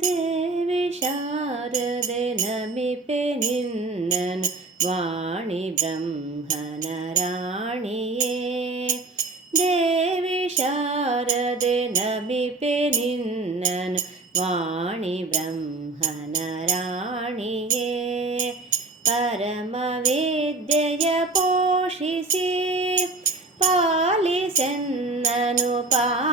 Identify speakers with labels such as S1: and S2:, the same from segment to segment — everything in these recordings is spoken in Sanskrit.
S1: ದೇವಿ ಶಾರದೆ ನಮಿಪೆ ನಿನ್ನನು ವಾಣಿ ಬ್ರಹ್ಮನ ರಾಣಿಯೇ ದೇವಿ ಶಾರದೆ ನಮಿಪೆ ನಿನ್ನನು ವಾಣಿ ಬ್ರಹ್ಮನ ರಾಣಿಯೇ ಪರಮ ವಿದ್ಯೆಯ ಪೋಷಿಸಿ ಪಾಲಿಸೆನ್ನನು ಪಾವನೆ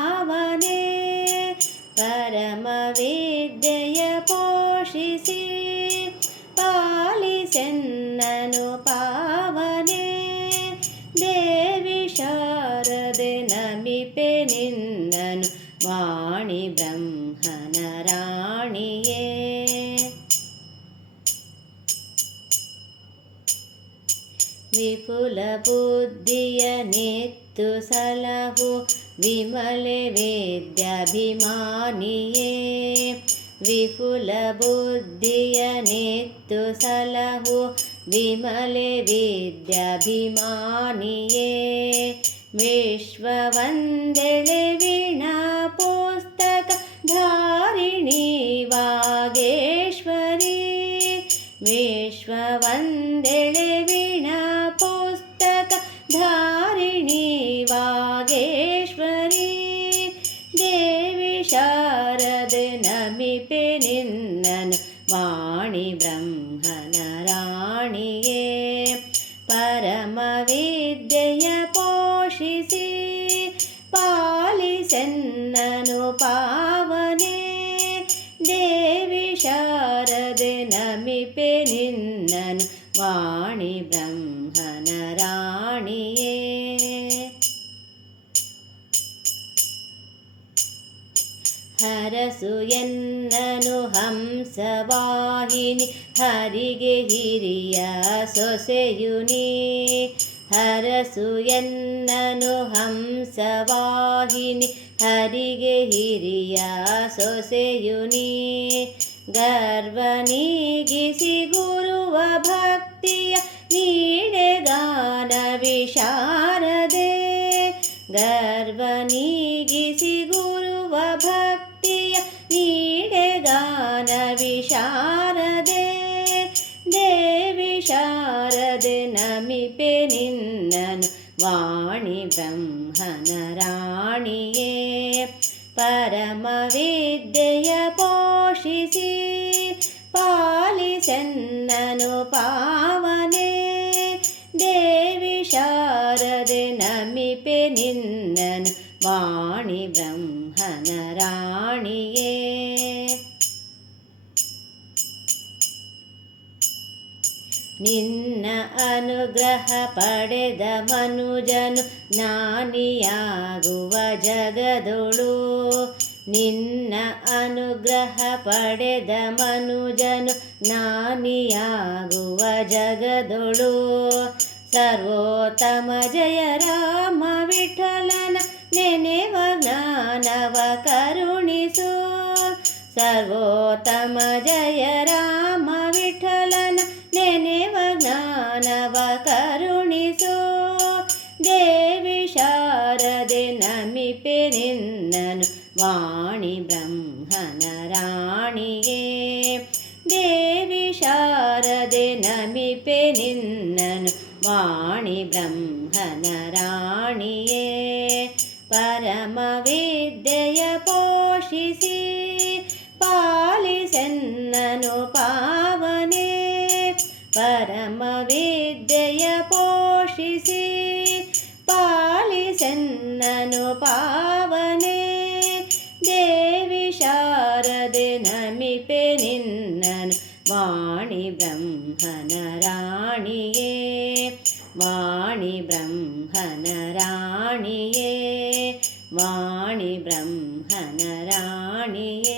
S1: ಪಾಲಿಸೆನ್ನನು ಪಾವನೆ ದೇವಿ ಶಾರದೆ ನಮಿಪೆ ನಿನ್ನನು ವಾಣಿ ಬ್ರಹ್ಮನ ರಾಣಿಯೇ ವಿಪುಲ ಬುದ್ಧಿಯ ನೆತ್ತು ಸಲಹು ವಿಮಲೆ ವೇದ್ಯಾಭಿಮಾನಿಯೇ ವಿಪುಲ ಬುದ್ಧಿಯ ನೆತ್ತು ಸಲಹು ವಿಮಲೆ ವಿದ್ಯಾಭಿಮಾನಿಯೇ ವಿಶ್ವವಂದೆಳೆ ವೀಣಾ ಪುಸ್ತಕ ಧಾರಿಣಿ ವಾಗೇಶ್ವರಿ ವಿಶ್ವವಂದೆಳೆ ವೀಣಾ ಪುಸ್ತಕ ब्रह्मनराणिये परमविद्यय पोषिषे पालिसन्ननु पावने देवि शारदे नमिपे निन्ननु वाणि ब्रह्मनराणिये ಹರಸು ಎನ್ನನು ಹಂಸವಾಹಿನಿ, ಹರಿಗೆ ಹಿರಿಯ ಸೊಸೆಯುನಿ ಹರಸು ಎನ್ನನು ಹಂಸವಾಹಿನಿ, ಹರಿಗೆ ಹಿರಿಯ ಸೊಸೆಯುನಿ ಗರ್ವನಿಗಿಸಿ ಗುರುವ ಭಕ್ತಿಯ ನೀಡೆಗಾನ ವಿಶಾರದೆ. ಗರ್ವ ನೀಗಿಸಿ ಗುರುವ ಭಕ್ತಿಯ ಶಾರದೆ ನಮಿಪೆ ನಿನ್ನನು ವಾಣಿ ಬ್ರಹ್ಮನ ರಾಣಿಯೇ ಪರಮ ವಿದ್ಯೆಯ ಪೋಷಿಸಿ ಪಾಲಿಸೆನ್ನನು ಪಾವನೆ ದೇವಿ ಶಾರದೆ ನಮಿಪೆ ನಿನ್ನನು ವಾಣಿ ಬ್ರಹ್ಮನ ರಾಣಿಯೇ ನಿನ್ನ ಅನುಗ್ರಹ ಪಡೆದ ಮನುಜನು ನಾನಿಯಾಗುವ ಜಗದೊಳು. ನಿನ್ನ ಅನುಗ್ರಹ ಪಡೆದ ಮನುಜನು ನಾನಿಯಾಗುವ ಜಗದೊಳು. ಸರ್ವೋತ್ತಮ ಜಯ ರಾಮ. ನಿನ್ನನು ವಾಣಿ ಬ್ರಹ್ಮನ ರಾಣಿಯೇ. ದೇವಿ ಶಾರದೆ ನಮಿಪೆ ನಿನ್ನನು ವಾಣಿ ಬ್ರಹ್ಮನ ರಾಣಿಯೇ. ಪರಮ ವಿದ್ಯೆಯ ಪೋಷಿಸಿ ಪಾಲಿಸೆನ್ನನು ಪಾವನೆ. ಪರಮ ವಿದ್ಯೆಯ ಪೋಷಿಸಿ ನಮಿಪೆ ನಿನ್ನನು ವಾಣಿ ಬ್ರಹ್ಮನ ರಾಣಿಯೇ ವಾಣಿ ಬ್ರಹ್ಮನ ರಾಣಿಯೇ ವಾಣಿ ಬ್ರಹ್ಮನ ರಾಣಿಯೇ